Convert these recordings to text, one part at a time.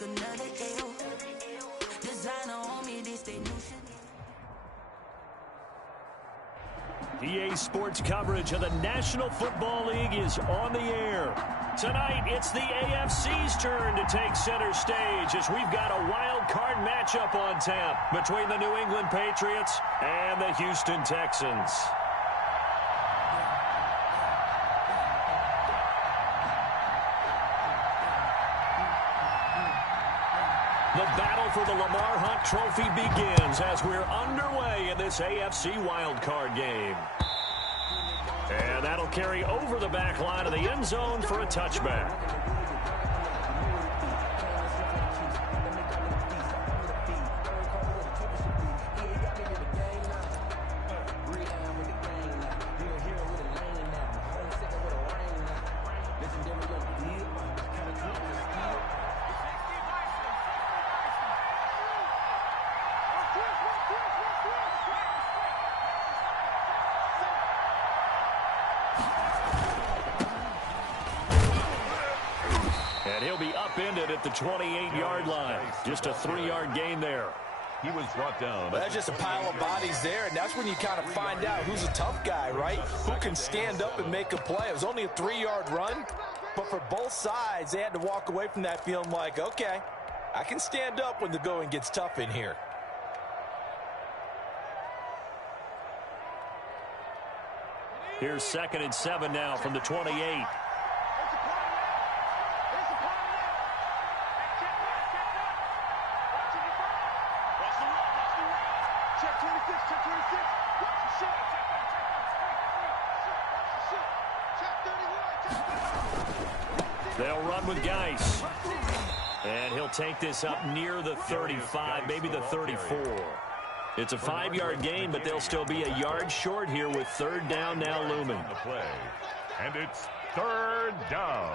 take another L. Designer on me, this they new shit. EA Sports coverage of the National Football League is on the air. Tonight, it's the AFC's turn to take center stage as we've got a wild card matchup on tap between the New England Patriots and the Houston Texans. The battle for the Lamar Hunt Trophy begins as we're underway in this AFC wildcard game. And that'll carry over the back line of the end zone for a touchback. And he'll be upended at the 28-yard line. Just a 3-yard gain there. He was brought down. Well, that's just a pile of bodies there, and that's when you kind of find out who's a tough guy, right? Who can stand up and make a play. It was only a 3-yard run, but for both sides, they had to walk away from that feeling like, okay, I can stand up when the going gets tough in here. Here's 2nd and 7 now from the 28. They'll run with Geis. And he'll take this up near the 35, maybe the 34. It's a 5-yard gain, but they'll still be a yard short here with 3rd down now looming. And it's 3rd down.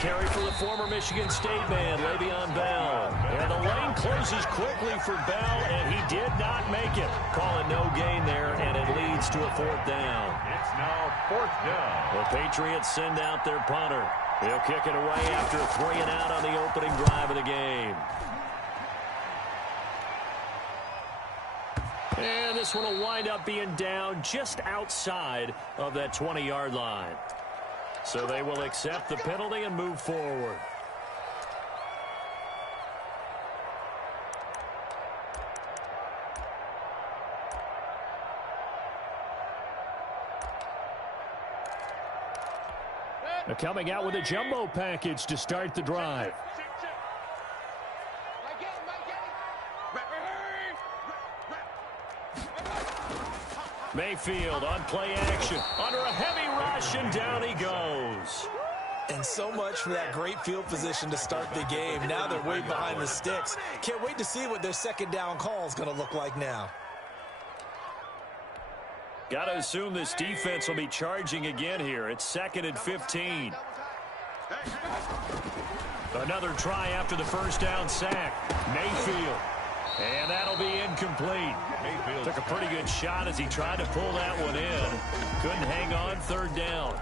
Carry for the former Michigan State man, Le'Veon Bell. And the lane closes quickly for Bell, and he did not make it. Calling no gain there, and it leads to a 4th down. It's now 4th down. The Patriots send out their punter. He'll kick it away after 3 and out on the opening drive of the game. And this one will wind up being down just outside of that 20-yard line. So they will accept the penalty and move forward. Now coming out with a jumbo package to start the drive. Mayfield on play action, under a heavy rush, and down he goes. And so much for that great field position to start the game. Now they're way behind the sticks. Can't wait to see what their 2nd down call is going to look like now. Got to assume this defense will be charging again here. It's 2nd and 15. Another try after the 1st down sack. Mayfield. And that'll be incomplete. Mayfield took a pretty good shot as he tried to pull that one in. Couldn't hang on, 3rd down.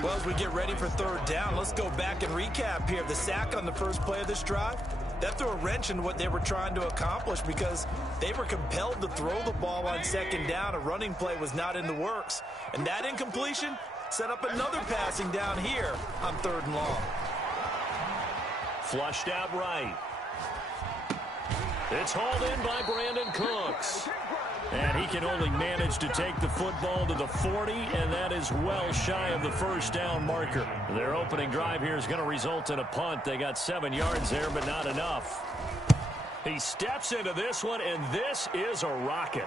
Well, as we get ready for 3rd down, let's go back and recap here. The sack on the first play of this drive, that threw a wrench in what they were trying to accomplish because they were compelled to throw the ball on 2nd down. A running play was not in the works. And that incompletion set up another passing down here on 3rd and long. Flushed out right. It's hauled in by Brandon Cooks. And he can only manage to take the football to the 40, and that is well shy of the 1st down marker. Their opening drive here is going to result in a punt. They got 7 yards there, but not enough. He steps into this one, and this is a rocket.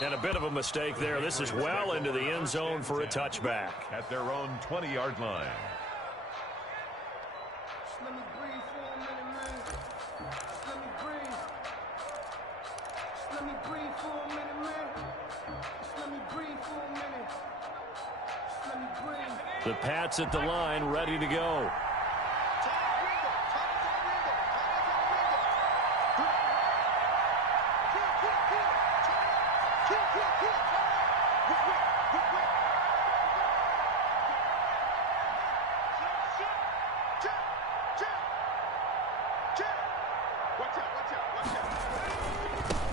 And a bit of a mistake there. This is well into the end zone for a touchback. At their own 20-yard line. Let me breathe for a minute, man. Let me breathe. Let me breathe for a minute, man. Let me breathe for a minute. Let me breathe. The Pats at the line, ready to go.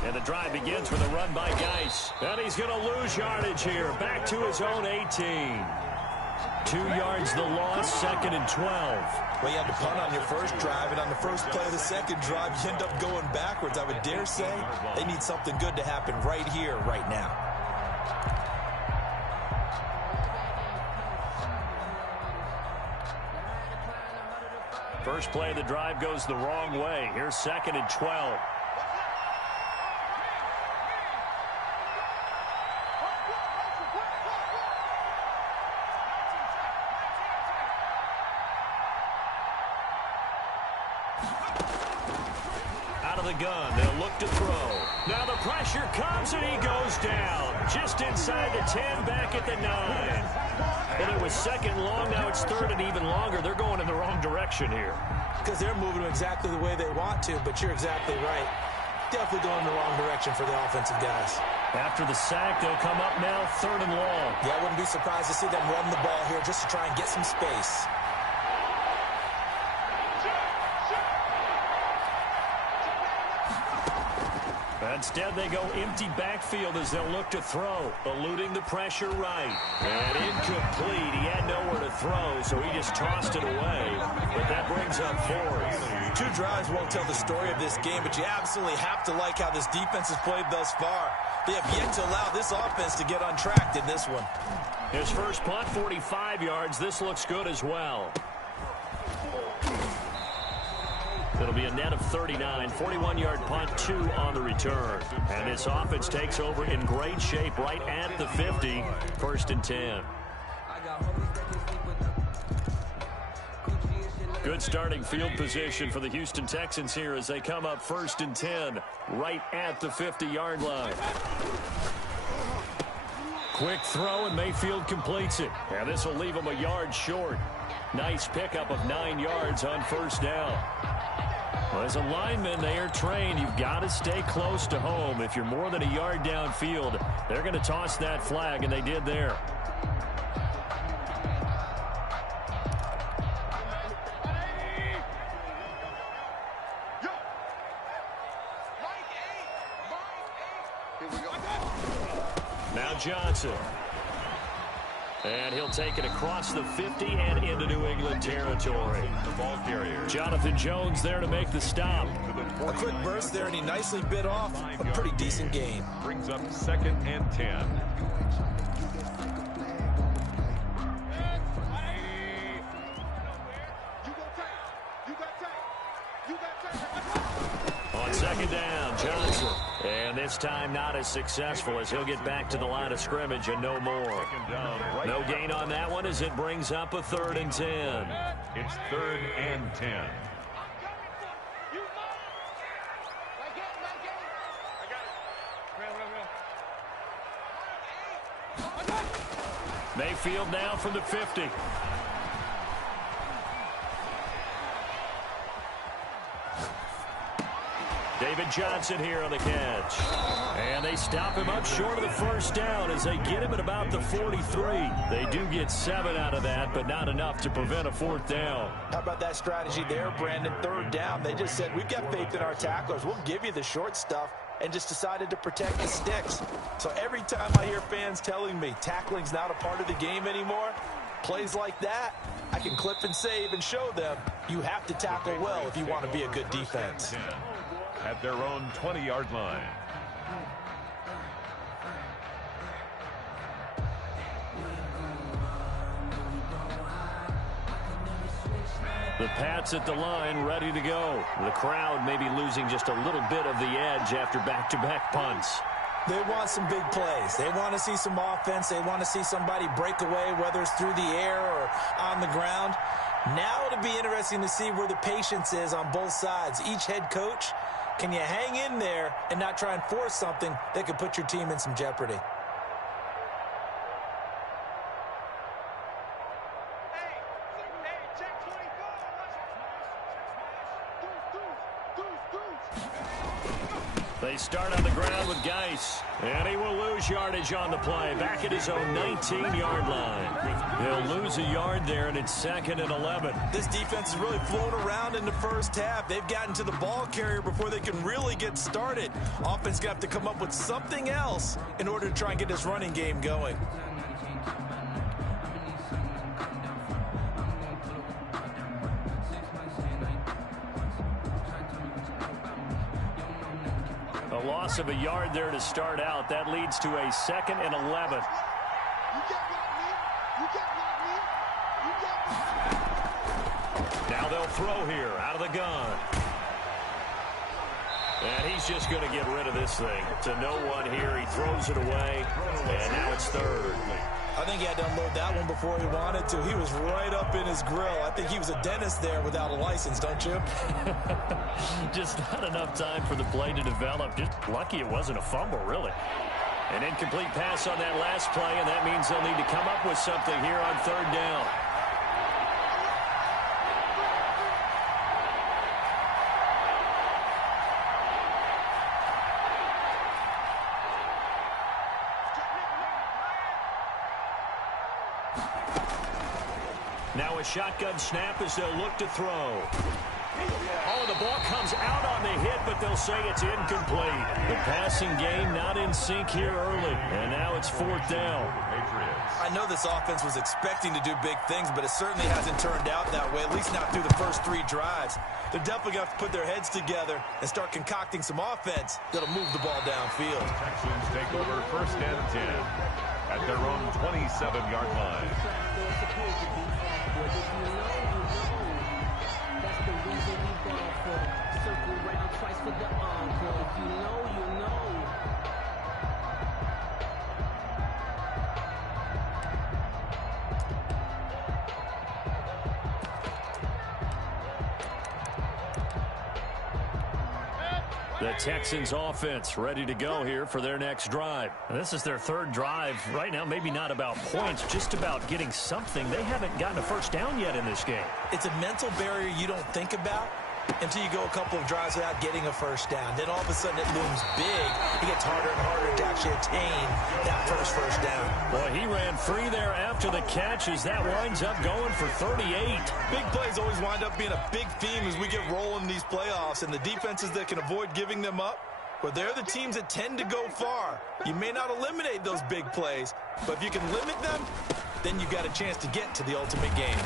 And the drive begins with a run by Geis. And he's going to lose yardage here. Back to his own 18. 2 yards the loss, 2nd and 12. Well, you had to punt on your first drive, and on the first play of the second drive, you end up going backwards. I would dare say they need something good to happen right here, right now. First play of the drive goes the wrong way. Here's 2nd and 12. Out of the gun, they'll look to throw. Now the pressure comes and he goes down. Just inside the 10, back at the 9. And it was 2nd long, now it's 3rd and even longer. They're going in the wrong direction here. Because they're moving exactly the way they want to, but you're exactly right. Definitely going in the wrong direction for the offensive guys. After the sack, they'll come up now 3rd and long. Yeah, I wouldn't be surprised to see them run the ball here just to try and get some space. Instead, they go empty backfield as they'll look to throw, eluding the pressure right. And incomplete. He had nowhere to throw, so he just tossed it away. But that brings up 4th. 2 drives won't tell the story of this game, but you absolutely have to like how this defense has played thus far. They have yet to allow this offense to get untracked in this one. His first punt, 45 yards. This looks good as well. It'll be a net of 39, 41-yard punt, 2 on the return. And this offense takes over in great shape right at the 50, 1st and 10. Good starting field position for the Houston Texans here as they come up 1st and 10, right at the 50-yard line. Quick throw, and Mayfield completes it. And this will leave him a yard short. Nice pickup of 9 yards on 1st down. Well, as a lineman, they are trained. You've got to stay close to home. If you're more than a yard downfield, they're going to toss that flag, and they did there. Now Johnson. And he'll take it across the 50 and into New England territory. The ball carrier. Jonathan Jones there to make the stop. A quick burst there, and he nicely bit off a pretty decent gain. Brings up 2nd and 10. On 2nd down, Johnson. And this time not as successful as he'll get back to the line of scrimmage and no more. No gain on that one as it brings up a 3rd and 10. It's 3rd and 10. Mayfield now from the 50. David Johnson here on the catch. And they stop him up short of the 1st down as they get him at about the 43. They do get 7 out of that, but not enough to prevent a 4th down. How about that strategy there, Brandon? 3rd down. They just said, we've got faith in our tacklers. We'll give you the short stuff, and just decided to protect the sticks. So every time I hear fans telling me tackling's not a part of the game anymore, plays like that, I can clip and save and show them you have to tackle well if you want to be a good defense. At their own 20-yard line. The Pats at the line, ready to go. The crowd may be losing just a little bit of the edge after back-to-back punts. They want some big plays. They want to see some offense. They want to see somebody break away, whether it's through the air or on the ground. Now it'll be interesting to see where the patience is on both sides. Each head coach, can you hang in there and not try and force something that could put your team in some jeopardy? They start on the ground with Geis, and he will lose yardage on the play. Back at his own 19-yard line. He'll lose a yard there, and it's 2nd and 11. This defense is really flown around in the first half. They've gotten to the ball carrier before they can really get started. Offense going to have to come up with something else in order to try and get this running game going. A loss of a yard there to start out. That leads to a 2nd and 11. Now they'll throw here out of the gun. And he's just going to get rid of this thing. To no one here. He throws it away. And now it's 3rd. I think he had to unload that one before he wanted to. He was right up in his grill. I think he was a dentist there without a license, don't you? Just not enough time for the play to develop. Just lucky it wasn't a fumble, really. An incomplete pass on that last play, and that means they'll need to come up with something here on 3rd down. Now a shotgun snap as they'll look to throw. Oh, the ball comes out on the hit, but they'll say it's incomplete. The passing game not in sync here early, and now it's 4th down. I know this offense was expecting to do big things, but it certainly hasn't turned out that way, at least not through the first 3 drives. They're definitely going to have to put their heads together and start concocting some offense that'll move the ball downfield. Texans take over 1st and 10 at their own 27-yard line. That's the reason we ball for. Circle round twice for the encore. If you know, you know. The Texans offense ready to go here for their next drive. This is their 3rd drive. Right now, maybe not about points, just about getting something. They haven't gotten a first down yet in this game. It's a mental barrier you don't think about until you go a couple of drives without getting a first down. Then all of a sudden it looms big. It gets harder and harder to actually attain that first down. Well, he ran free there after the catch as that winds up going for 38. Big plays always wind up being a big theme as we get rolling in these playoffs, and the defenses that can avoid giving them up, well, they're the teams that tend to go far. You may not eliminate those big plays, but if you can limit them, then you've got a chance to get to the ultimate game.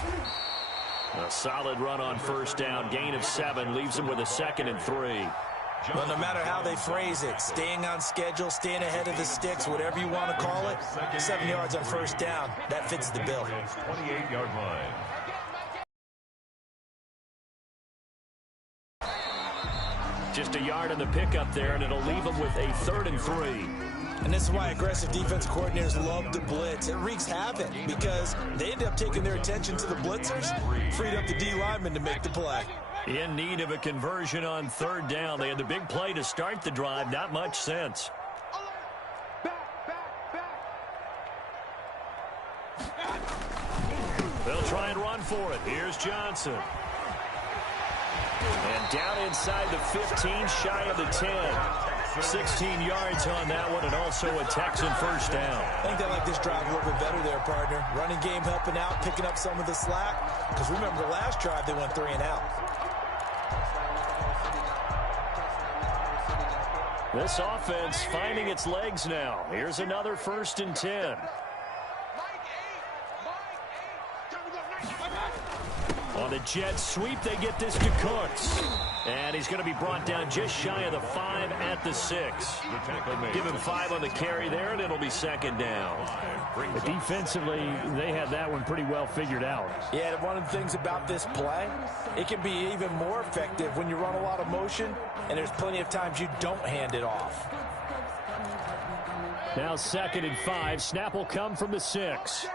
A solid run on first down. Gain of 7 leaves them with a 2nd and 3. Well, no matter how they phrase it, staying on schedule, staying ahead of the sticks, whatever you want to call it, 7 yards on first down, that fits the bill. 28-yard line. Just a yard in the pickup there, and it'll leave them with a 3rd and 3. And this is why aggressive defense coordinators love to blitz. It wreaks havoc because they end up taking their attention to the blitzers, freed up the D lineman to make the play. In need of a conversion on 3rd down. They had the big play to start the drive. Not much sense. They'll try and run for it. Here's Johnson. And down inside the 15, shy of the 10. 16 yards on that one, and also a Texan first down. I think they like this drive a little bit better there, partner. Running game helping out, picking up some of the slack. Because remember, the last drive, they went 3 and out. This offense finding its legs now. Here's another 1st and 10. On the Jets sweep, they get this to Cooks. And he's going to be brought down just shy of the 5 at the 6. Give him 5 on the carry there, and it'll be 2nd down. But defensively, they had that one pretty well figured out. Yeah, one of the things about this play, it can be even more effective when you run a lot of motion, and there's plenty of times you don't hand it off. Now 2nd and 5. Snap will come from the 6.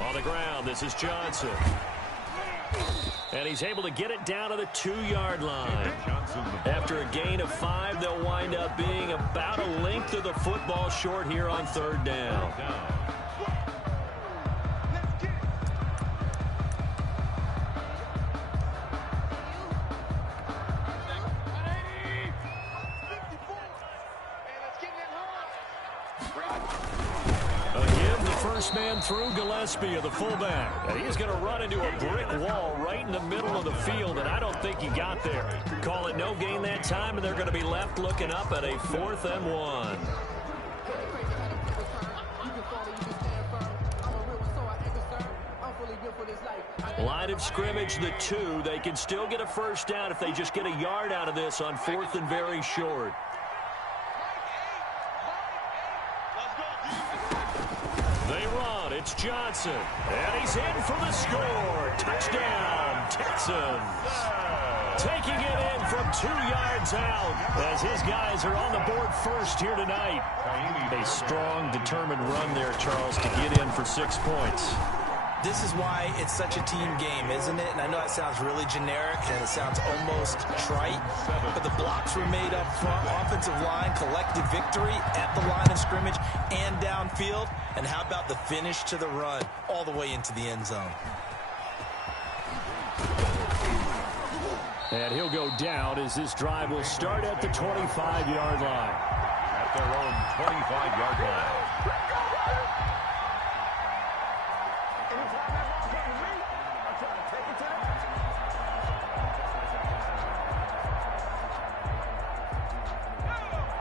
On the ground, this is Johnson. And he's able to get it down to the 2-yard line. After a gain of 5, they'll wind up being about a length of the football short here on 3rd down. First man through, Gillespie of the fullback. And he's going to run into a brick wall right in the middle of the field, and I don't think he got there. Call it no gain that time, and they're going to be left looking up at a 4th and 1. Line of scrimmage, the 2. They can still get a first down if they just get a yard out of this on 4th and very short. It's Johnson, and he's in for the score. Touchdown, Texans. Taking it in from 2 yards out as his guys are on the board first here tonight. A strong, determined run there, Charles, to get in for 6 points. This is why it's such a team game, isn't it? And I know it sounds really generic and it sounds almost trite, but the blocks were made up front, offensive line, collective victory at the line of scrimmage and downfield. And how about the finish to the run all the way into the end zone? And he'll go down as this drive will start at the 25-yard line. At their own 25-yard line.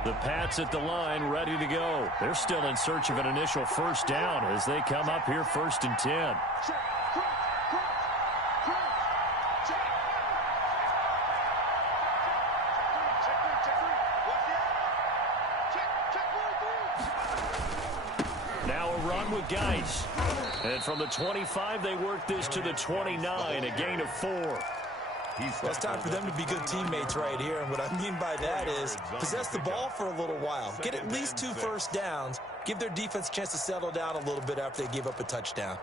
The Pats at the line, ready to go. They're still in search of an initial first down as they come up here 1st and 10. Now a run with Geis. And from the 25, they work this to the 29, a gain of 4. Well, it's time for them to be good teammates right here, and what I mean by that is possess the ball for a little while, get at least 2 first downs, give their defense a chance to settle down a little bit after they give up a touchdown.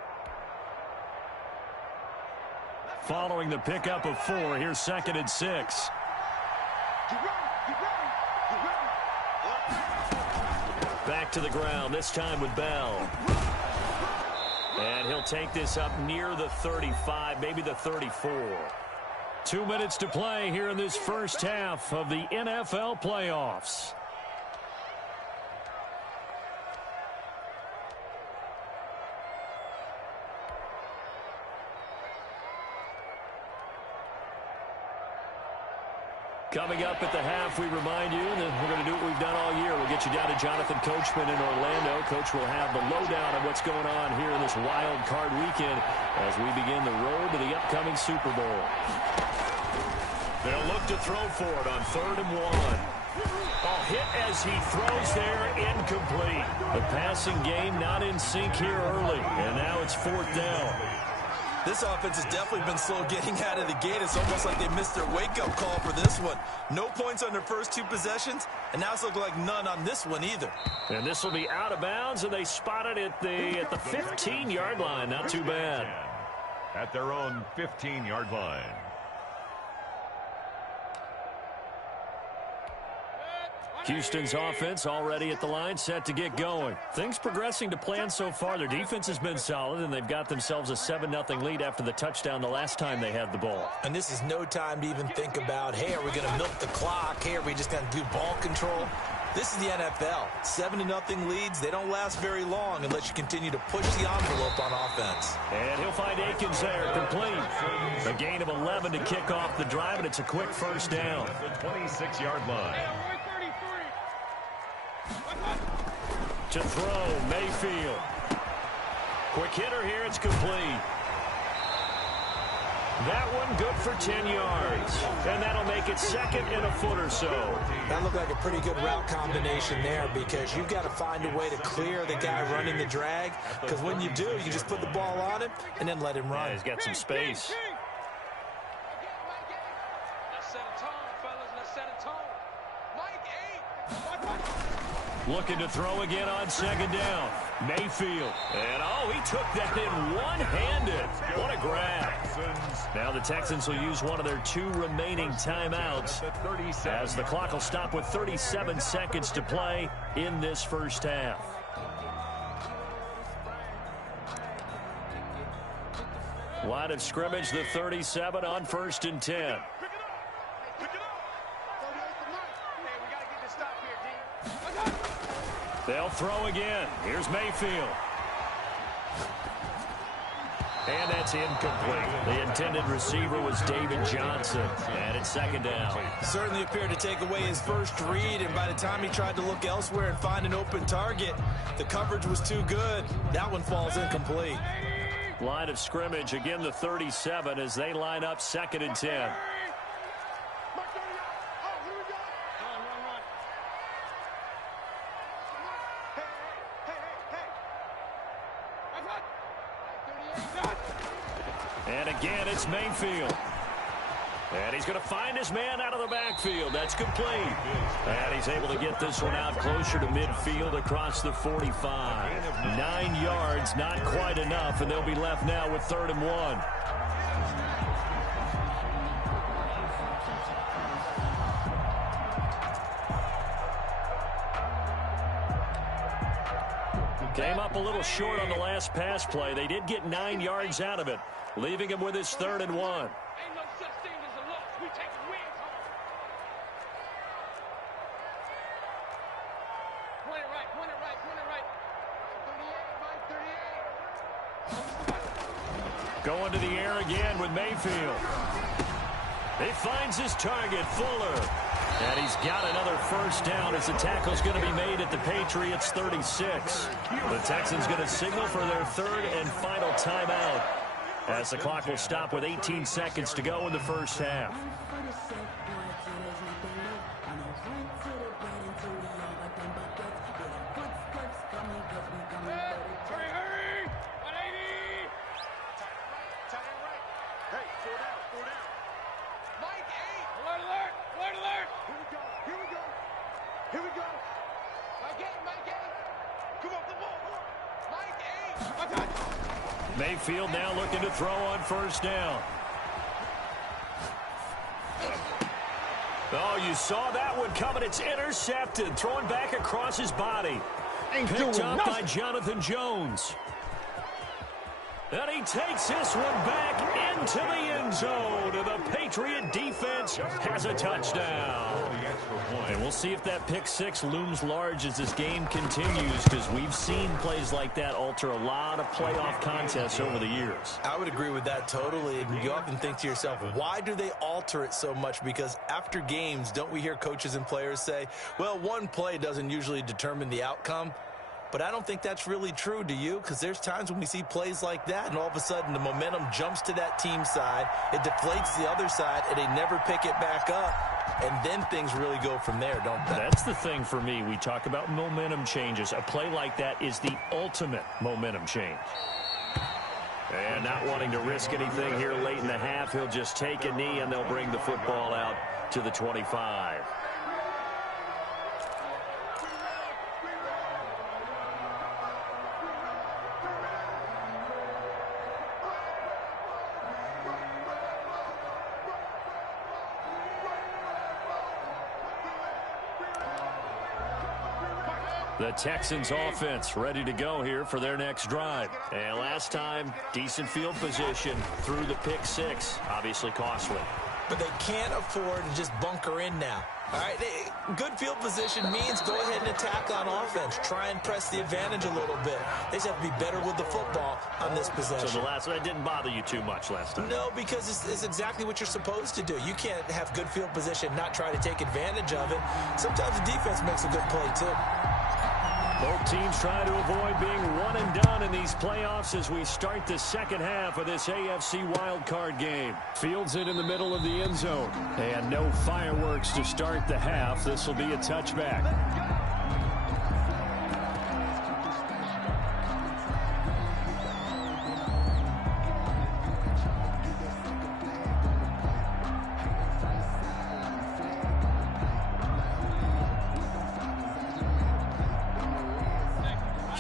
Following the pickup of 4, here's 2nd and 6. Back to the ground, this time with Bell. And he'll take this up near the 35, maybe the 34. 2 minutes to play here in this first half of the NFL playoffs. Coming up at the half, we remind you that we're going to do what we've done all year. We'll get you down to Jonathan Coachman in Orlando. Coach will have the lowdown on what's going on here in this wild card weekend as we begin the road to the upcoming Super Bowl. They'll look to throw for it on 3rd and 1. A hit as he throws there, incomplete. The passing game not in sync here early, and now it's 4th down. This offense has definitely been slow getting out of the gate. It's almost like they missed their wake-up call for this one. No points on their first 2 possessions, and now it's looking like none on this one either. And this will be out of bounds, and they spot it at the 15-yard line. Not too bad. At their own 15-yard line. Houston's offense already at the line, set to get going. Things progressing to plan so far. Their defense has been solid, and they've got themselves a 7-0 lead after the touchdown the last time they had the ball. And this is no time to even think about, hey, are we going to milk the clock? Hey, are we just going to do ball control? This is the NFL. 7-0 leads, they don't last very long unless you continue to push the envelope on offense. And he'll find Akins there, complete. A gain of 11 to kick off the drive, and it's a quick first down. The 26-yard line. To throw, Mayfield. Quick hitter here, it's complete. That one good for 10 yards. And that'll make it 2nd and a foot or so. That looked like a pretty good route combination there because you've got to find a way to clear the guy running the drag. Because when you do, you just put the ball on him and then let him run. Yeah, he's got some space. Let's set a tone, fellas. Let's set a tone. Mike 8. Looking to throw again on second down. Mayfield. And, he took that in one-handed. What a grab. Now the Texans will use one of their 2 remaining timeouts as the clock will stop with 37 seconds to play in this first half. Line of scrimmage, the 37 on 1st and 10. They'll throw again. Here's Mayfield. And that's incomplete. The intended receiver was David Johnson. And it's second down. Certainly appeared to take away his first read, and by the time he tried to look elsewhere and find an open target, the coverage was too good. That one falls incomplete. Line of scrimmage, again the 37 as they line up 2nd and 10. And again, it's Mayfield. And he's going to find his man out of the backfield. That's complete. And he's able to get this one out closer to midfield across the 45. 9 yards, not quite enough, and they'll be left now with 3rd and 1. Came up a little short on the last pass play. They did get 9 yards out of it, leaving him with his 3rd and 1. Going to the air again with Mayfield. He finds his target, Fuller. And he's got another first down as the tackle's going to be made at the Patriots' 36. The Texans going to signal for their 3rd and final timeout as the clock will stop with 18 seconds to go in the first half. Mayfield now looking to throw on 1st down. Oh, you saw that one coming. It's intercepted. Thrown back across his body. Picked up by Jonathan Jones. And he takes this one back into the end zone. And the Patriot defense has a touchdown. And we'll see if that pick 6 looms large as this game continues, because we've seen plays like that alter a lot of playoff contests over the years. I would agree with that totally. And you often think to yourself, why do they alter it so much? Because after games, don't we hear coaches and players say, well, one play doesn't usually determine the outcome? But I don't think that's really true, do you? Because there's times when we see plays like that, and all of a sudden the momentum jumps to that team side, it deflates the other side, and they never pick it back up, and then things really go from there, don't they? That's the thing for me. We talk about momentum changes. A play like that is the ultimate momentum change. And not wanting to risk anything here late in the half, he'll just take a knee, and they'll bring the football out to the 25. The Texans offense ready to go here for their next drive. And last time, decent field position through the pick 6. Obviously costly. But they can't afford to just bunker in now. All right, good field position means go ahead and attack on offense. Try and press the advantage a little bit. They just have to be better with the football on this possession. So that didn't bother you too much last time? No, because it's exactly what you're supposed to do. You can't have good field position, not try to take advantage of it. Sometimes the defense makes a good play, too. Both teams trying to avoid being one and done in these playoffs as we start the second half of this AFC wildcard game. Fields it in the middle of the end zone. And no fireworks to start the half. This will be a touchback.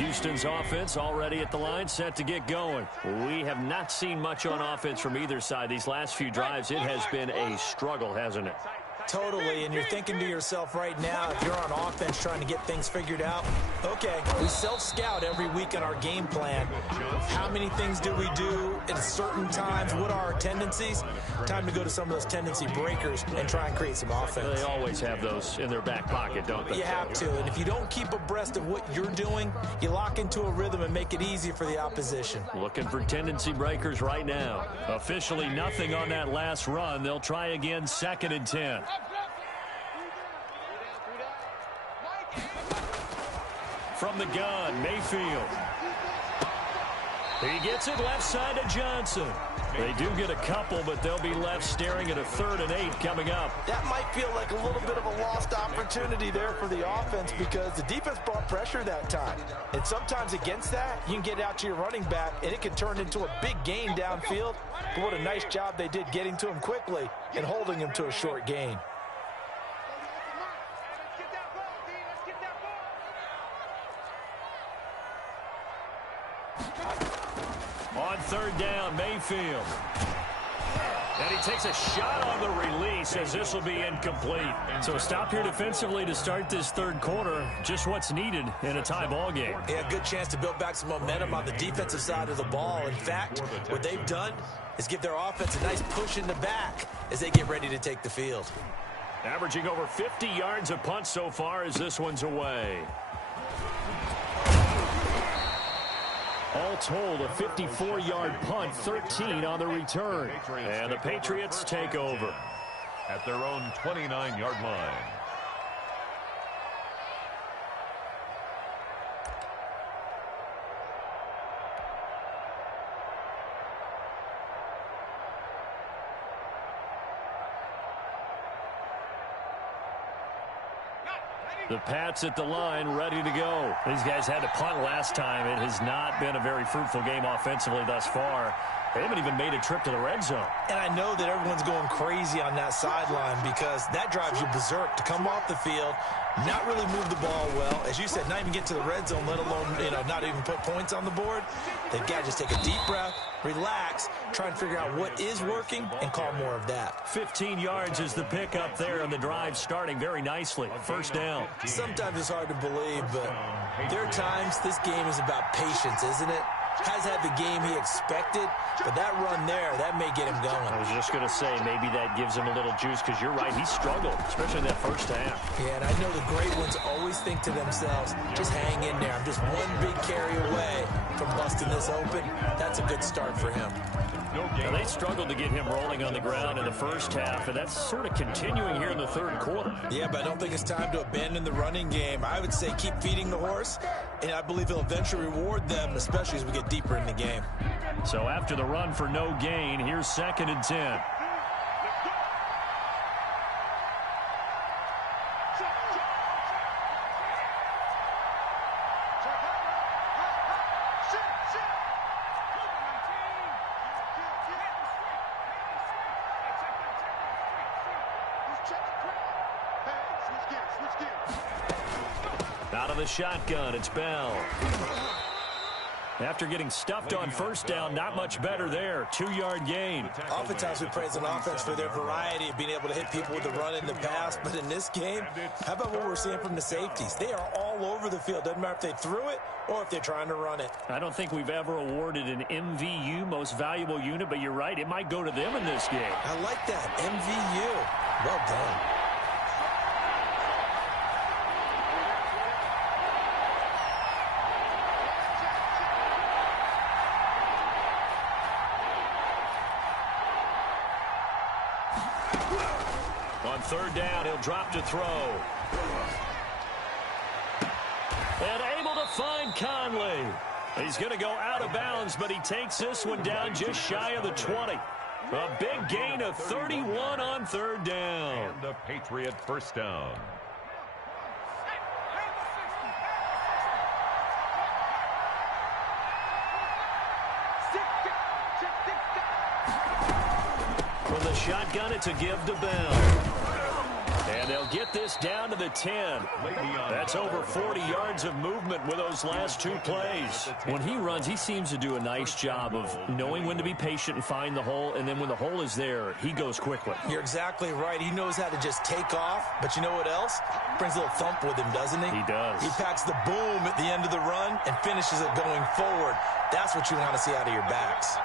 Houston's offense already at the line, set to get going. We have not seen much on offense from either side. These last few drives, it has been a struggle, hasn't it? Totally, and you're thinking to yourself right now, if you're on offense trying to get things figured out, okay, we self-scout every week in our game plan. How many things do we do at certain times? What are our tendencies? Time to go to some of those tendency breakers and try and create some offense. They always have those in their back pocket, don't they? You have to, and if you don't keep abreast of what you're doing, you lock into a rhythm and make it easy for the opposition. Looking for tendency breakers right now. Officially nothing on that last run. They'll try again, 2nd and 10. From the gun, Mayfield. He gets it left side to Johnson. They do get a couple, but they'll be left staring at a 3rd and 8 coming up. That might feel like a little bit of a lost opportunity there for the offense because the defense brought pressure that time. And sometimes against that, you can get out to your running back, and it can turn into a big gain downfield. But what a nice job they did getting to him quickly and holding him to a short gain. On 3rd down, Mayfield. And he takes a shot on the release as this will be incomplete. So a stop here defensively to start this 3rd quarter. Just what's needed in a tie ball game. Yeah, good chance to build back some momentum on the defensive side of the ball. In fact, what they've done is give their offense a nice push in the back as they get ready to take the field. Averaging over 50 yards a punt so far as this one's away. All told, a 54-yard punt, 13 on the return. And the Patriots take over at their own 29-yard line. The Pats at the line, ready to go. These guys had to punt last time. It has not been a very fruitful game offensively thus far. They haven't even made a trip to the red zone. And I know that everyone's going crazy on that sideline because that drives you berserk to come off the field, not really move the ball well. As you said, not even get to the red zone, let alone, not even put points on the board. They've got to just take a deep breath, relax, try and figure out what is working, and call more of that. 15 yards is the pickup there, and the drive starting very nicely. 1st down. Sometimes it's hard to believe, but there are times this game is about patience, isn't it? Has had the game he expected, but that run there, that may get him going. I was just going to say, maybe that gives him a little juice, because you're right, he struggled, especially in that 1st half. Yeah, and I know the great ones always think to themselves, just hang in there. I'm just one big carry away from busting this open. That's a good start for him. And they struggled to get him rolling on the ground in the 1st half, and that's sort of continuing here in the 3rd quarter. Yeah, but I don't think it's time to abandon the running game. I would say keep feeding the horse, and I believe he'll eventually reward them, especially as we get deeper in the game. So after the run for no gain, here's 2nd and 10. Out of the shotgun, it's Bell. After getting stuffed on 1st down, not much better there. 2-yard gain. Oftentimes we praise an offense for their variety of being able to hit people with the run in the pass. But in this game, how about what we're seeing from the safeties? They are all over the field. Doesn't matter if they threw it or if they're trying to run it. I don't think we've ever awarded an MVU, most valuable unit, but you're right, it might go to them in this game. I like that, MVU. Well done. On 3rd down, he'll drop to throw. And able to find Conley. He's going to go out of bounds, but he takes this one down just shy of the 20. A big gain of 31 on 3rd down. And the Patriot 1st down. From the shotgun, it's a give to Bell. And they'll get this down to the 10. That's over 40 yards of movement with those last two plays. When he runs, he seems to do a nice job of knowing when to be patient and find the hole, and then when the hole is there, he goes quickly. You're exactly right. He knows how to just take off, but you know what else? Brings a little thump with him, doesn't he? He does. He packs the boom at the end of the run and finishes it going forward. That's what you want to see out of your backs.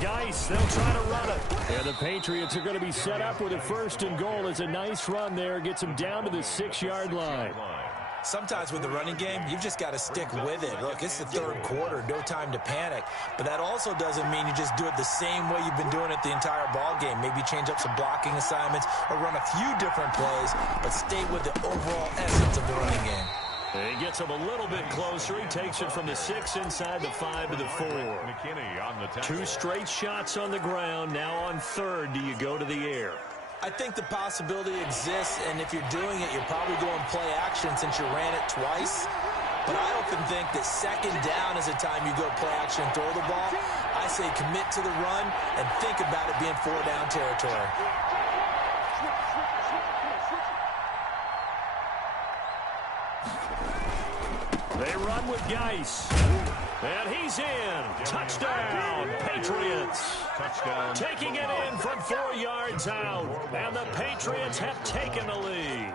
Geis, they'll try to run it. And the Patriots are going to be set up with a 1st and goal. It's a nice run there. Gets them down to the 6-yard line. Sometimes with the running game, you've just got to stick with it. Look, it's the 3rd quarter, no time to panic. But that also doesn't mean you just do it the same way you've been doing it the entire ball game. Maybe change up some blocking assignments or run a few different plays, but stay with the overall essence of the running game. He gets him a little bit closer. He takes it from the 6 inside the 5 to the 4. McKinney on the tackle. 2 straight shots on the ground. Now on 3rd, do you go to the air? I think the possibility exists, and if you're doing it, you're probably going play action since you ran it twice. But I often think that 2nd down is the time you go play action and throw the ball. I say commit to the run and think about it being 4-down territory. They run with Geis. And he's in. Touchdown, Patriots. Touchdown. Taking it in from 4 yards out. And the Patriots have taken the lead.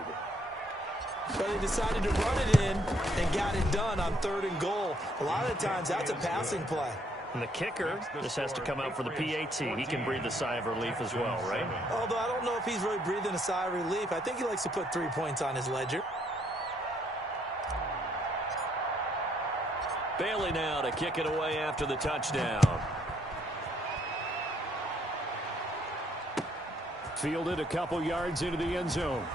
But they decided to run it in and got it done on 3rd and goal. A lot of the times, that's a passing play. And the kicker just has to come out for the PAT. He can breathe a sigh of relief as well, right? Although I don't know if he's really breathing a sigh of relief. I think he likes to put 3 points on his ledger. Bailey now to kick it away after the touchdown. Fielded a couple yards into the end zone.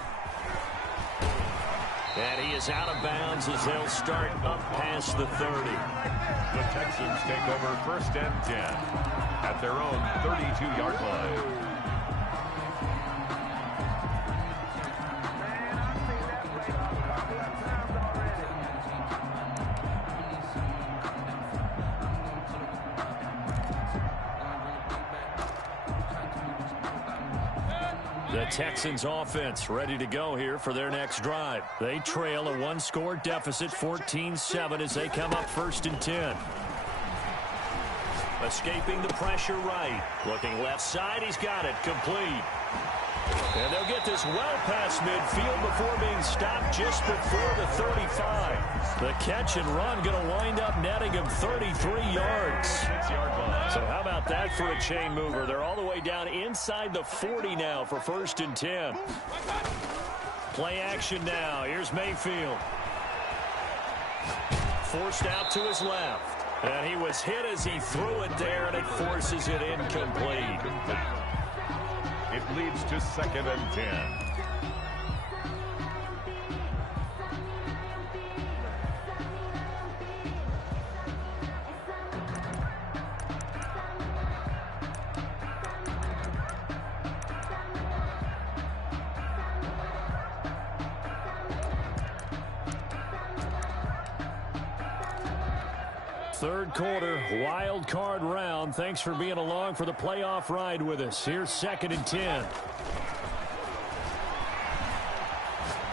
And he is out of bounds as they'll start up past the 30. The Texans take over 1st and 10 at their own 32-yard line. The Texans offense ready to go here for their next drive. They trail a 1-score deficit, 14-7, as they come up 1st and 10. Escaping the pressure right. Looking left side, he's got it, complete. And they'll get this well past midfield before being stopped just before the 35. The catch and run going to wind up netting him 33 yards. 6-yard line. So how about that for a chain mover? They're all the way down inside the 40 now for 1st and 10. Play action now. Here's Mayfield. Forced out to his left. And he was hit as he threw it there, and it forces it incomplete. It leads to 2nd and 10. Third quarter, wild card round. Thanks for being along for the playoff ride with us. Here's 2nd and 10.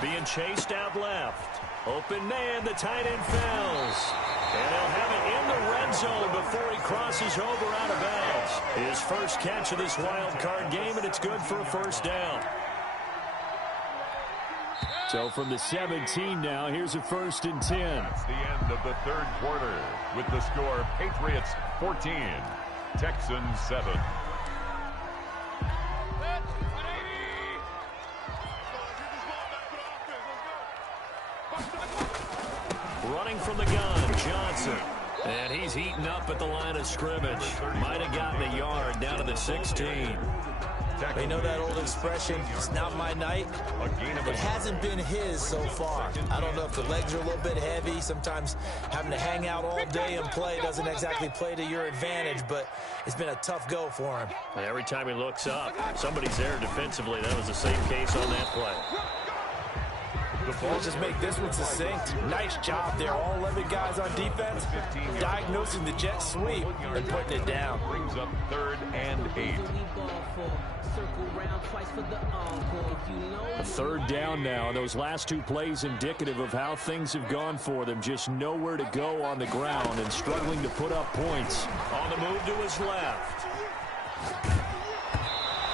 Being chased out left. Open man, the tight end falls. And he'll have it in the red zone before he crosses over out of bounds. His first catch of this wild card game, and it's good for a 1st down. So from the 17 now, here's a 1st and 10. That's the end of the 3rd quarter with the score Patriots 14, Texans 7. Running from the gun, Johnson. And he's eaten up at the line of scrimmage. Might have gotten a yard down to the 16. You know that old expression, it's not my night? It hasn't been his so far. I don't know if the legs are a little bit heavy. Sometimes having to hang out all day and play doesn't exactly play to your advantage, but it's been a tough go for him. Every time he looks up, somebody's there defensively. That was the same case on that play. Let's just make this one succinct. Nice job there. All 11 guys on defense diagnosing the jet sweep and putting it down. Brings up 3rd and 8. A 3rd down now, and those last 2 plays indicative of how things have gone for them. Just nowhere to go on the ground and struggling to put up points. On the move to his left.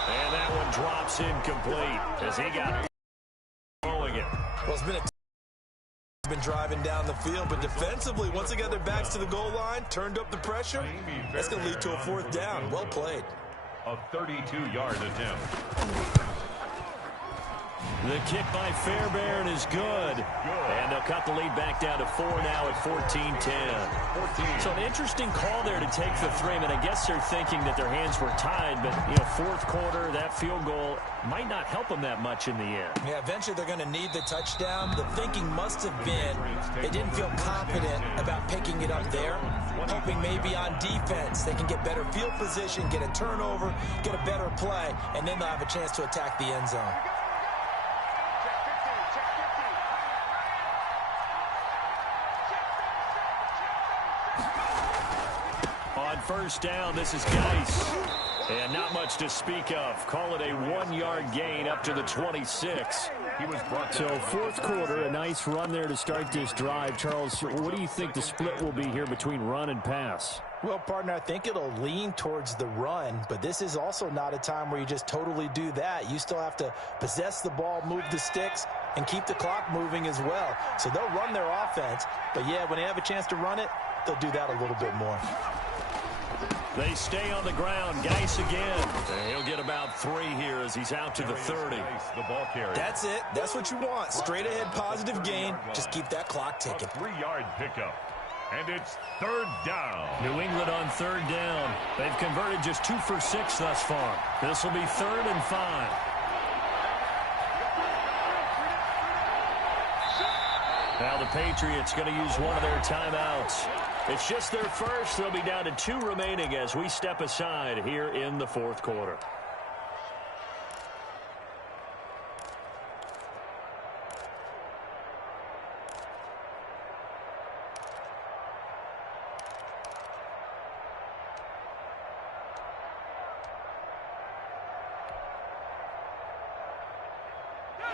And that one drops incomplete as he got throwing it. Well, it's been driving down the field, but defensively, once they got their backs to the goal line, turned up the pressure, that's going to lead to a 4th down. Well played. A 32-yard attempt. The kick by Fairbairn is good. And they'll cut the lead back down to 4 now at 14-10. So an interesting call there to take the 3. I mean, I guess they're thinking that their hands were tied, but, you know, 4th quarter, that field goal might not help them that much in the end. Yeah, eventually they're going to need the touchdown. The thinking must have been they didn't feel confident about picking it up there, hoping maybe on defense they can get better field position, get a turnover, get a better play, and then they'll have a chance to attack the end zone. On 1st down, this is Geis. And not much to speak of. Call it a 1-yard gain up to the 26. So 4th quarter, a nice run there to start this drive. Charles, what do you think the split will be here between run and pass? Well, partner, I think it'll lean towards the run, but this is also not a time where you just totally do that. You still have to possess the ball, move the sticks, and keep the clock moving as well. So they'll run their offense, but yeah, when they have a chance to run it, they'll do that a little bit more. They stay on the ground. Geis again. And he'll get about 3 here as he's out to the 30. The ball carrier. That's it. That's what you want. Straight ahead positive gain. Just keep that clock ticking. A 3-yard pickup. And it's 3rd down. New England on 3rd down. They've converted just 2 for 6 thus far. This will be 3rd and 5. Now the Patriots going to use one of their timeouts. It's just their first. They'll be down to 2 remaining as we step aside here in the 4th quarter.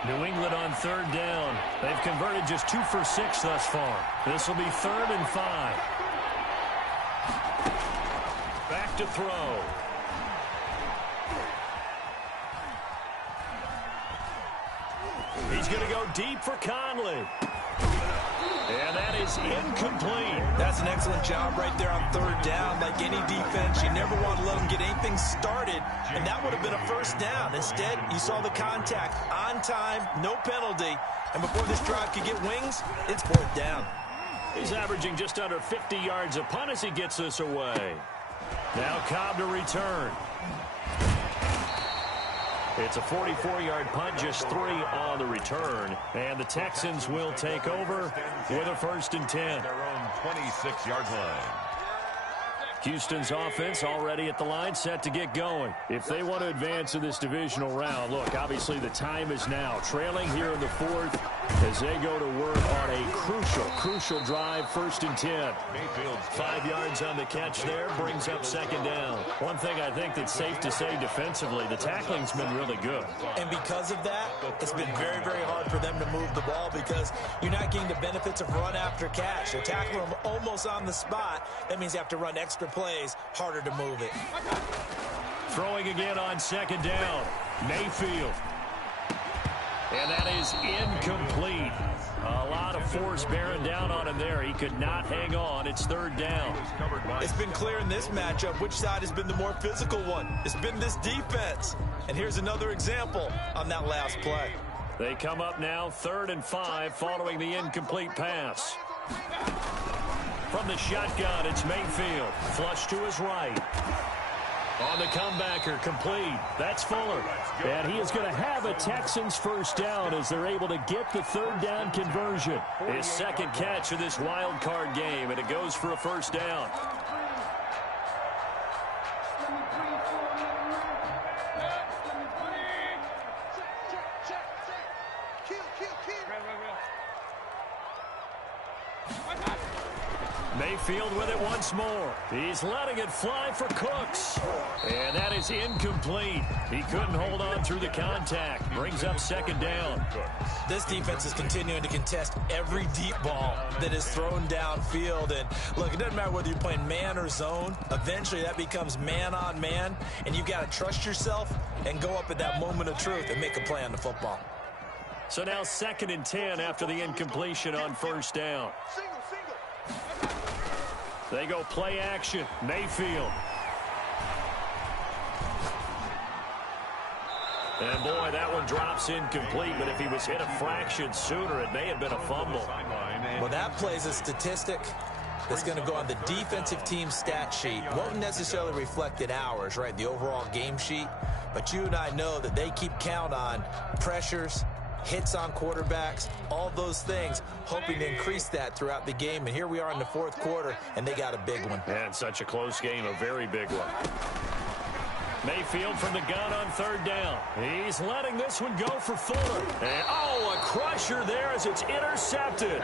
New England on 3rd down. They've converted just 2 for 6 thus far. This will be 3rd and 5. Back to throw. He's going to go deep for Conley. And that is incomplete. That's an excellent job right there on 3rd down. Like any defense, you never want to let them get anything started, and that would have been a 1st down. Instead, you saw the contact on time, no penalty, and before this drive could get wings, it's 4th down. He's averaging just under 50 yards a punt as he gets this away. Now Cobb to return. It's a 44-yard punt, just 3 on the return. And the Texans will take over with a 1st and 10. Their own 26-yard line. Houston's offense already at the line, set to get going. If they want to advance in this divisional round, look, obviously the time is now. Trailing here in the 4th as they go to work on a crucial drive, 1st and 10. Mayfield 5 yards on the catch there, brings up 2nd down. One thing I think that's safe to say defensively, the tackling's been really good. And because of that, it's been very, very hard for them to move the ball because you're not getting the benefits of run after catch. They're tackling them almost on the spot. That means you have to run extra plays, harder to move it. Throwing again on 2nd down. Mayfield. And that is incomplete. A lot of force bearing down on him there. He could not hang on. It's 3rd down. It's been clear in this matchup which side has been the more physical one. It's been this defense. And here's another example on that last play. They come up now 3rd and 5 following the incomplete pass. From the shotgun, it's Mayfield. Flush to his right. On the comebacker, complete. That's Fuller. And he is going to have a Texans 1st down as they're able to get the 3rd down conversion. His 2nd catch of this wild card game, and it goes for a 1st down. Mayfield with it once more. He's letting it fly for Cooks. And that is incomplete. He couldn't hold on through the contact. Brings up second down. This defense is continuing to contest every deep ball that is thrown downfield. And look, it doesn't matter whether you're playing man or zone. Eventually that becomes man on man. And you've got to trust yourself and go up at that moment of truth and make a play on the football. So now 2nd and 10 after the incompletion on first down. They go play action. Mayfield. And boy, that one drops incomplete, but if he was hit a fraction sooner, it may have been a fumble. Well, that plays a statistic that's going to go on the defensive team stat sheet. Won't necessarily reflect in ours, right, the overall game sheet. But you and I know that they keep count on pressures, hits on quarterbacks, all those things, hoping to increase that throughout the game. And here we are in the 4th quarter, and they got a big one. And such a close game, a very big one. Mayfield from the gun on 3rd down. He's letting this one go for Fuller. And, oh, a crusher there as it's intercepted.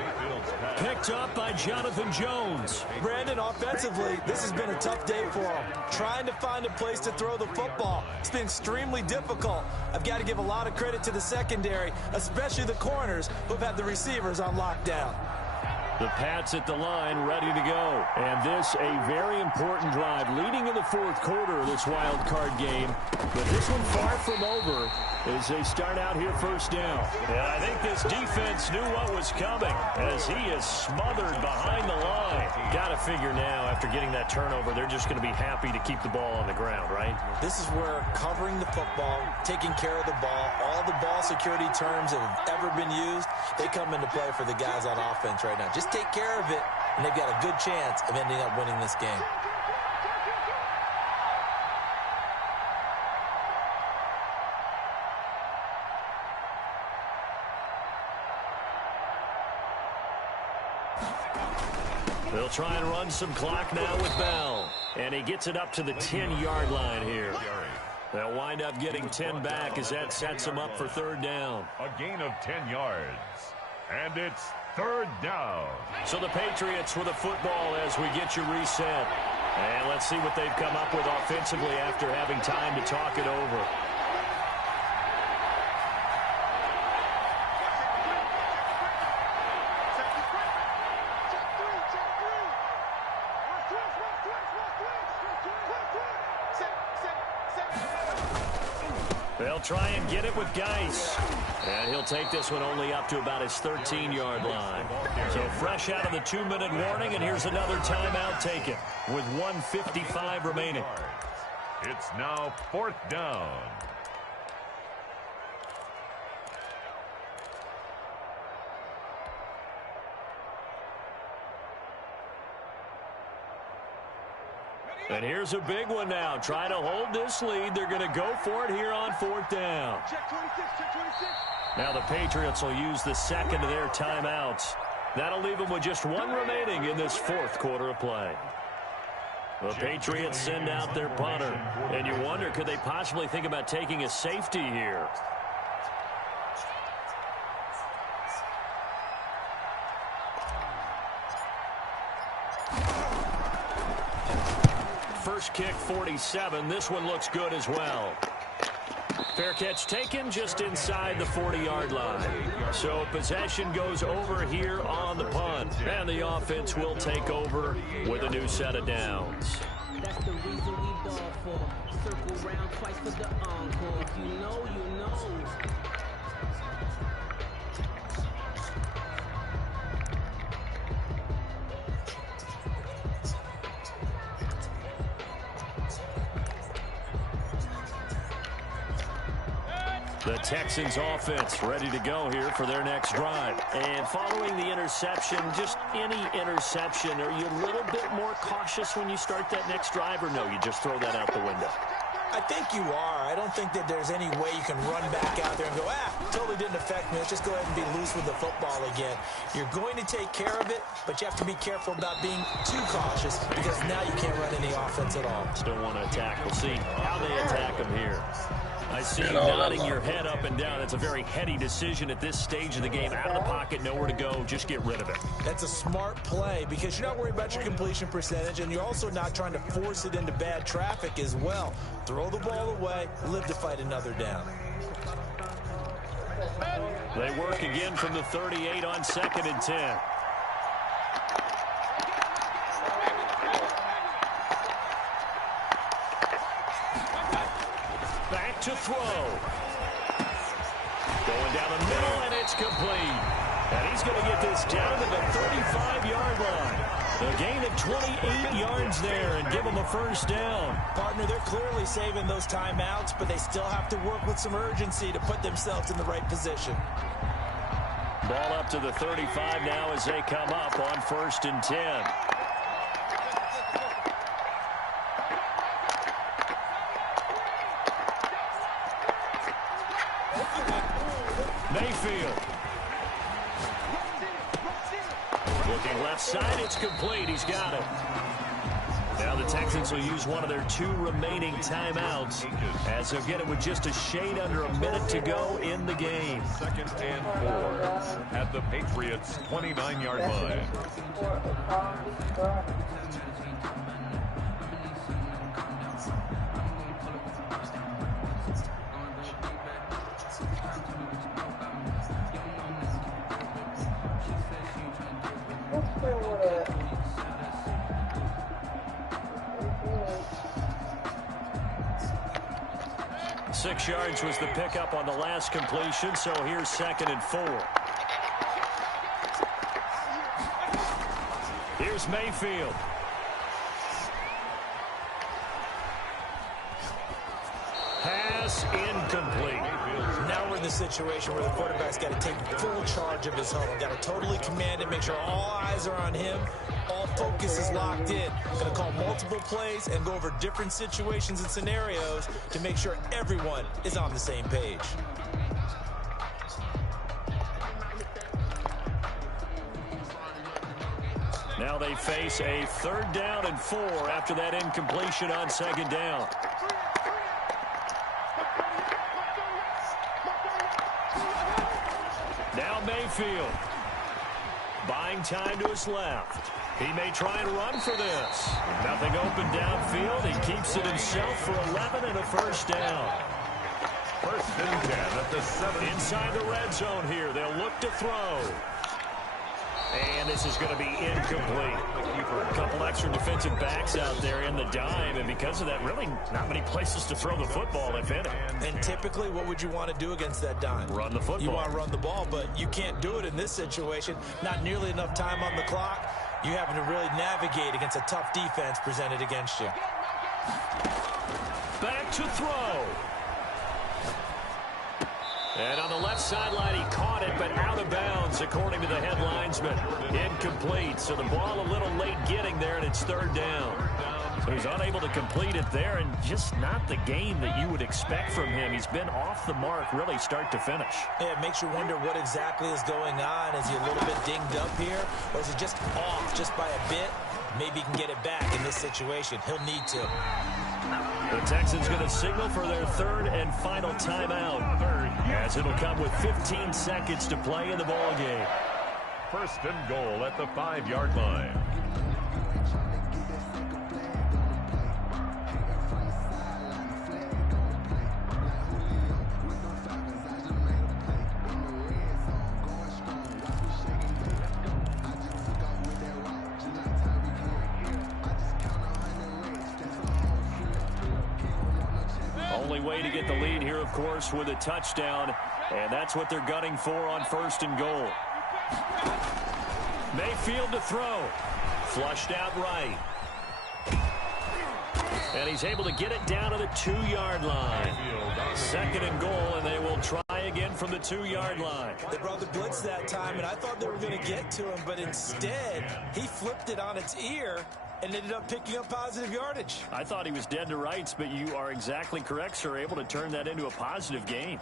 Picked up by Jonathan Jones. Brandon, offensively, this has been a tough day for him. Trying to find a place to throw the football. It's been extremely difficult. I've got to give a lot of credit to the secondary, especially the corners who've had the receivers on lockdown. The Pats at the line, ready to go. And this, a very important drive, leading in the 4th quarter of this wild card game. But this one far from over as they start out here first down. And I think this defense knew what was coming as he is smothered behind the line. Got to figure now, after getting that turnover, they're just going to be happy to keep the ball on the ground, right? This is where covering the football, taking care of the ball, all the ball security terms that have ever been used, they come into play for the guys on offense right now. Just take care of it, and they've got a good chance of ending up winning this game. They'll try and run some clock now with Bell. And he gets it up to the 10-yard line here. They'll wind up getting 10 back as that sets them up for 3rd down. A gain of 10 yards. And it's 3rd down. So the Patriots with a football as we get you reset. And let's see what they've come up with offensively after having time to talk it over. They'll try and get it with Geis. And he'll take this one only up to about his 13-yard line. So fresh out of the 2-minute warning, and here's another timeout taken with 1:55 remaining. It's now 4th down. And here's a big one now. Trying to hold this lead. They're going to go for it here on 4th down. Now the Patriots will use the second of their timeouts. That'll leave them with just one remaining in this 4th quarter of play. The Patriots send out their punter. And you wonder, could they possibly think about taking a safety here? First kick, 47. This one looks good as well. Fair catch taken just inside the 40-yard line. So possession goes over here on the punt. And the offense will take over with a new set of downs. That's the reason we ball for. Circle round twice for the encore. If you know, you know. The Texans offense ready to go here for their next drive. And following the interception, just any interception, are you a little bit more cautious when you start that next drive, or no, you just throw that out the window? I think you are. I don't think that there's any way you can run back out there and go, totally didn't affect me. Let's just go ahead and be loose with the football again. You're going to take care of it, but you have to be careful about being too cautious because now you can't run any offense at all. Still want to attack. We'll see how they attack them here. I see you nodding your head up and down. That's a very heady decision at this stage of the game. Out of the pocket, nowhere to go. Just get rid of it. That's a smart play because you're not worried about your completion percentage, and you're also not trying to force it into bad traffic as well. Throw the ball away, live to fight another down. They work again from the 38 on 2nd and 10. Back to throw. Going down the middle, and it's complete. And he's going to get this down to the 35-yard line. A gain of 28 yards there and give him a first down. Partner, they're clearly saving those timeouts, but they still have to work with some urgency to put themselves in the right position. Ball up to the 35 now as they come up on 1st and 10. Mayfield. Looking left side, it's complete. He's got it. Now the Texans will use one of their 2 remaining timeouts as they'll get it with just a shade under a minute to go in the game. 2nd and 4 at the Patriots' 29-yard line. Six yards was the pickup on the last completion, so here's 2nd and 4. Here's Mayfield. Pass incomplete. Now we're in the situation where the quarterback's got to take full charge of his home. Got to totally command it, make sure all eyes are on him. All focus is locked in. Going to call multiple plays and go over different situations and scenarios to make sure everyone is on the same page. Now they face a 3rd down and 4 after that incompletion on 2nd down. Now Mayfield. Buying time to his left. He may try and run for this. Nothing open downfield. He keeps it himself for 11 and a first down. 1st and 10 at the 7. Inside the red zone here. They'll look to throw. And this is going to be incomplete. A couple extra defensive backs out there in the dime, and because of that, really not many places to throw the football, if any. And typically, what would you want to do against that dime? Run the football. You want to run the ball, but you can't do it in this situation. Not nearly enough time on the clock. You having to really navigate against a tough defense presented against you. Back to throw. And on the left sideline, he caught it, but out of bounds, according to the head linesman. Incomplete, so the ball a little late getting there, and it's 3rd down. So he's unable to complete it there, and just not the game that you would expect from him. He's been off the mark, really, start to finish. Yeah, it makes you wonder what exactly is going on. Is he a little bit dinged up here, or is he just off just by a bit? Maybe he can get it back in this situation. He'll need to. The Texans going to signal for their 3rd and final timeout, as it'll come with 15 seconds to play in the ball game. 1st and goal at the 5-yard line. Only way to get the lead here, of course, with a touchdown, and that's what they're gunning for on 1st and goal. Mayfield to throw. Flushed out right. And he's able to get it down to the 2-yard line. 2nd and goal, and they will try again from the 2-yard line. They brought the blitz that time, and I thought they were going to get to him, but instead, he flipped it on its ear and ended up picking up positive yardage. I thought he was dead to rights, but you are exactly correct, sir. Able to turn that into a positive gain.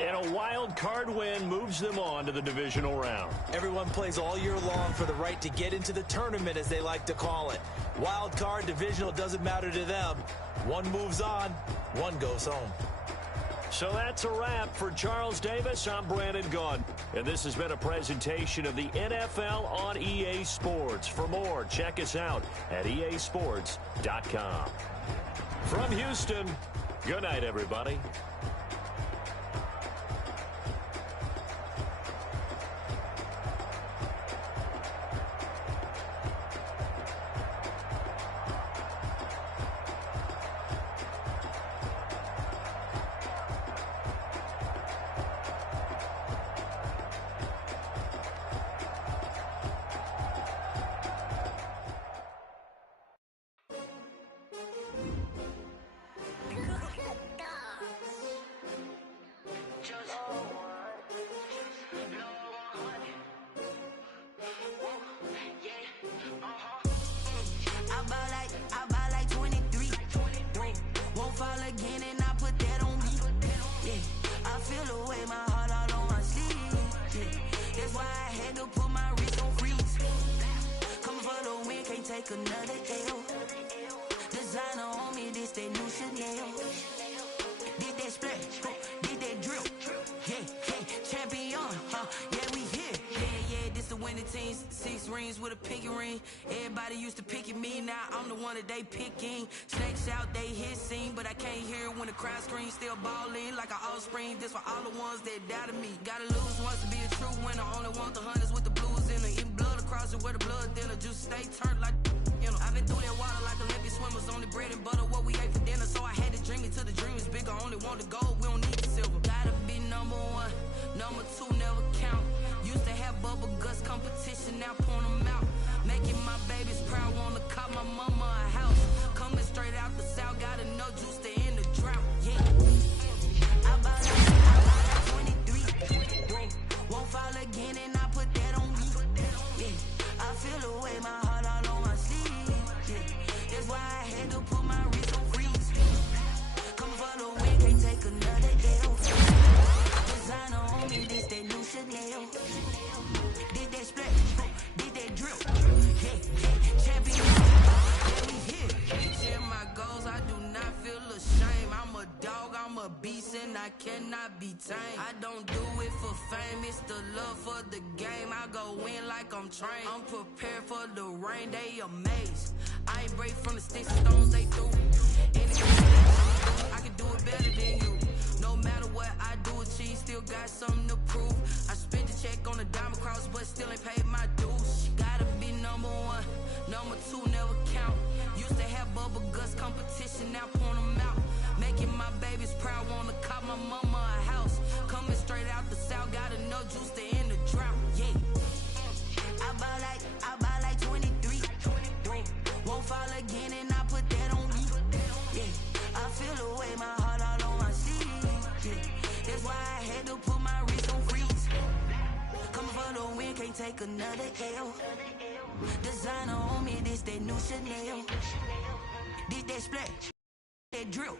And a wild card win moves them on to the divisional round. Everyone plays all year long for the right to get into the tournament, as they like to call it. Wild card, divisional, doesn't matter to them. One moves on, one goes home. So that's a wrap for Charles Davis. I'm Brandon Gaudin, and this has been a presentation of the NFL on EA Sports. For more, check us out at easports.com. From Houston, good night, everybody. Another L. Designer on me, this that new Chanel. Did that splash, did that drill. Yeah, champion, yeah, we here. Yeah, this the winning team. 6 rings with a pinky ring. Everybody used to pick at me, now I'm the one that they picking. Snakes out, they hit scene, but I can't hear it when the crowd screams. Still balling like an offspring. This for all the ones that doubted me. Gotta lose once to be a true winner. Only want the hunters with the blues in it. Eating blood across it where the blood thinner. Juice stay turned like, you know. I've been through that water like Olympic swimmers. Only bread and butter, what we ate for dinner. So I had to dream it till the dream is bigger. Only want the gold, we don't need the silver. Gotta be number 1, number 2 never count. Used to have bubble guts competition, now point them out. Making my babies proud, wanna call my mama a house. Coming straight out the south, gotta know juice to end the drought. Yeah, I bought like 23. Won't fall again, and I put that on me. Yeah, I feel the way, my heart all on my sleeve. Yeah, that's why I had to put my wrist on freeze. Come for the win, can't take another L. Designer on me, this that new Chanel. Did that splash, did that drill. Yeah, champion, yeah, we here. Reaching my goals, I do not feel ashamed. I'm a dog, I'm a beast, and I cannot be tamed. I don't do it for fame, it's the love for the game. I go in like I'm trained. I'm prepared for the rain, they amazed. I ain't break from the sticks and stones they threw. Anything I can do it better than you. No matter what I do, achieve, still got something to prove. I spent the check on the diamond cross, but still ain't paid my dues. Gotta be number 1, number 2 never count. Used to have bubble guts competition, now point them out. Making my babies proud, wanna call my mama a house. Coming straight out the south, gotta know juice to end the drought. Yeah, I buy like 23. Won't fall again, and I put that on me. Yeah, I feel the way, my heart all on my sleeve. Yeah, that's why I had to put my wrist on freeze. Coming for the win, can't take another L. Designer on me, this that new Chanel. Did that splash, that drill.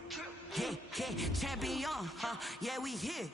Yeah, champion, yeah, we here.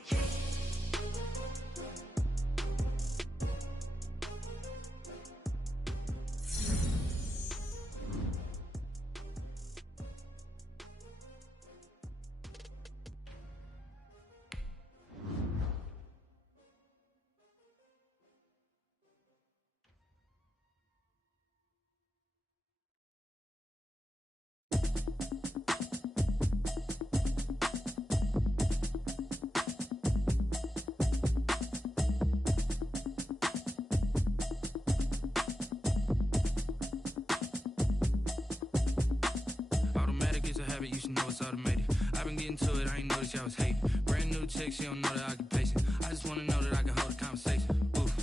You should know it's automated. I've been getting to it, I ain't noticed y'all was hating. Brand new chick, she don't know the occupation. I just wanna know that I can hold a conversation. Oof,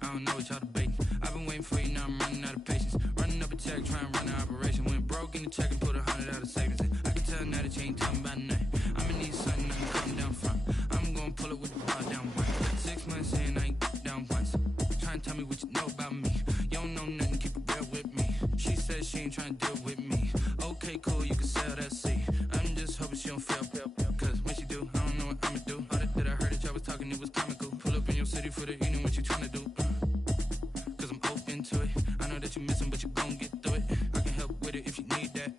I don't know what y'all debating. I've been waiting for you, now I'm running out of patience. Running up a check, trying to run an operation. Went broke in the check and put 100 out of savings. I can tell now that you ain't talking about nothing. I'ma need something I can come down front. I'm gonna pull it with the bar down one. 6 months in, I ain't down once. Trying to tell me what you know about me. You don't know nothing, keep it real with me. She said she ain't trying to deal with me. Okay, cool, you can sell that seat. I'm just hoping she don't fail. Cause when she do, I don't know what I'ma do. All that I heard that y'all was was talking, it was comical. Pull up in your city for the evening, what you tryna do? Cause I'm open to it. I know that you're missing, but you gon' get through it. I can help with it if you need that.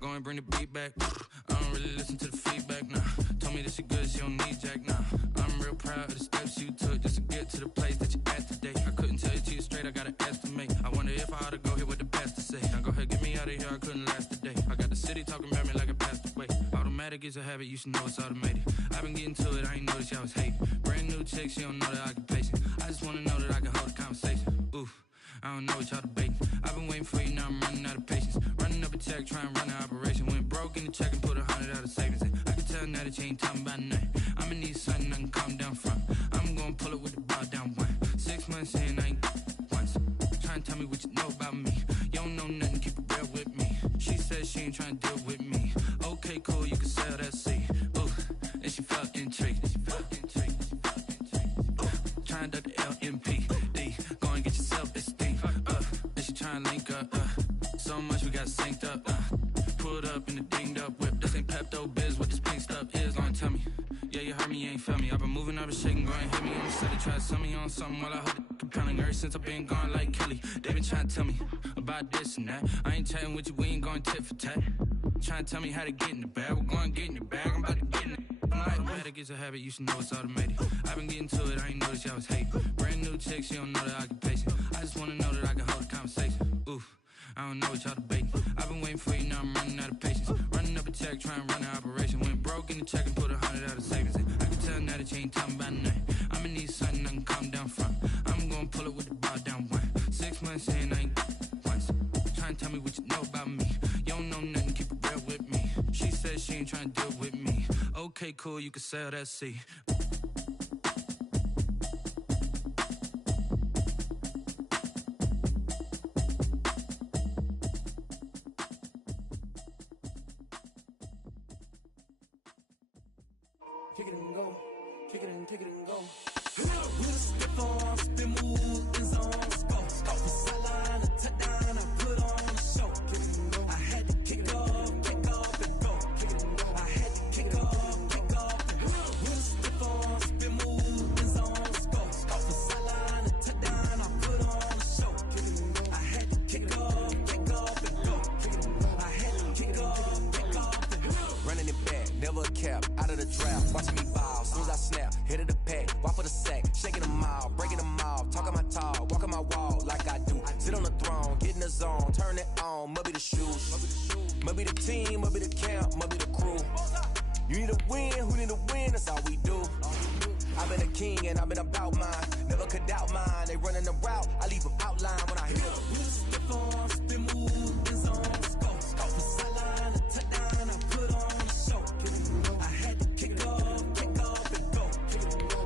Go and bring the beat back. I don't really listen to the feedback, nah. Told me that she good, she don't need jack, nah. I'm real proud of the steps you took just to get to the place that you're at today. I couldn't tell you to you straight, I gotta estimate. I wonder if I ought to go here with the pastor say. Now go ahead, get me out of here, I couldn't last a day. I got the city talking about me like I passed away. Automatic is a habit, you should know it's automated. I've been getting to it, I ain't noticed y'all was hating. Brand new chick, she don't know that I can pace it. I just wanna know that I can hold a conversation. Oof, I don't know what y'all debating. I've been waiting for you, now I'm running out of patience. Running up a check, trying to run an operation. Went broke in the check and put 100 out of savings in. I can tell now that you ain't talking about nothing. I'ma need something I can calm down from. I'm gonna pull it with the bar down one. 6 months in, I ain't once. Trying to tell me what you know about me. You don't know nothing, keep it real with me. She said she ain't trying to deal with me. Okay, cool, you can sell that seed. Ooh, and she felt intrigued. Trying to duck the LMPD. Go and get your self-esteem. And she trying to link up. So much we got synced up. Pulled up in the dinged up whip. This ain't Pepto-Biz, what this pink stuff is. Go and tell me. Yeah, you heard me, you ain't felt me. I've been moving, I've been shaking, go and hit me on the city. Try to sell me on something while I hold it compelling. Ever since I've been gone like Kelly. They been trying to tell me about this and that. I ain't chatting with you, we ain't going tit for tat. Trying to tell me how to get in the bag. We're going to get in the bag, I'm about to get in it. Automatic is a habit, you should know it's automated. I've been getting to it, I ain't noticed y'all was hating. Brand new chick, she don't know the occupation. I just wanna know that I can hold a conversation. Oof, I don't know what y'all debating. I've been waiting for you, now I'm running out of patience. Running up a check, trying to run an operation. Went broke in the check and put 100 out of savings in. I can tell now that you ain't talking about nothing. I'ma need something I can calm down from. I'm gonna pull it with the bar down one. 6 months in, I ain't once. Trying to tell me what you know about me. You don't know nothing, keep it real with me. She said she ain't trying to deal with me. Okay, cool, you can sell that seed. Kick it and go, kick it and go. We'll step on, spin, move, in zone, go. Stop the sideline, a touchdown, I put on a show. Kick it and go. I had to kick off and go. Kick it and go. I had to kick off and go. We'll step on, spin, move, in zone, go. Stop the sideline, a touchdown, I put on a show. Kick it and go. I had to kick off and go. Kick it and go. I had to kick off and go. Running it back, never a cap, out of the draft. Watching me ball, soon as I snap, hit of the pack, walk for the sack, shaking them all, breaking them all, talking my talk, walking my wall like I do. Sit on the throne, get in the zone, turn it on, must be the shoes, must be the team, must be the camp, must be the crew. You need a win, who need a win, that's all we do. I've been a king and I've been about mine, never could doubt mine. They running the route, I leave them outline when I hit them. We'll step on, spin, move, in zone, go. Stop the sideline, a touchdown, I put on a show. I had to kick off and go.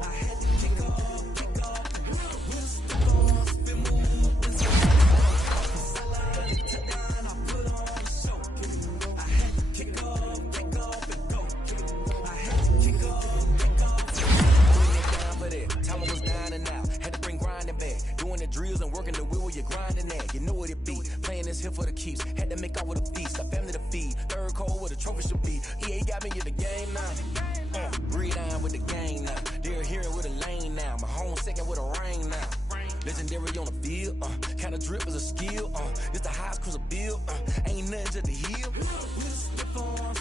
I had to kick off and go. We'll step on, spin, move, in zone, go. Stop the sideline, a touchdown, I put on a show. I had to kick off and go. I had to kick off and go. Putting it down for that, time I was down and out, had to bring grinding back. Doing the drills and working the wheel where you're grinding at. You know what it be, playing this here for the keeps. Had to make off with a feast, a family to feed. Third cold where the trophy should be. EA got me in the game now. Breathe down with the game now. They're here with a lane now. My home second with a rain now. Legendary on the field, kind of drip is a skill. It's the highest cruiser bill, ain't nothing to the hill. We'll step on.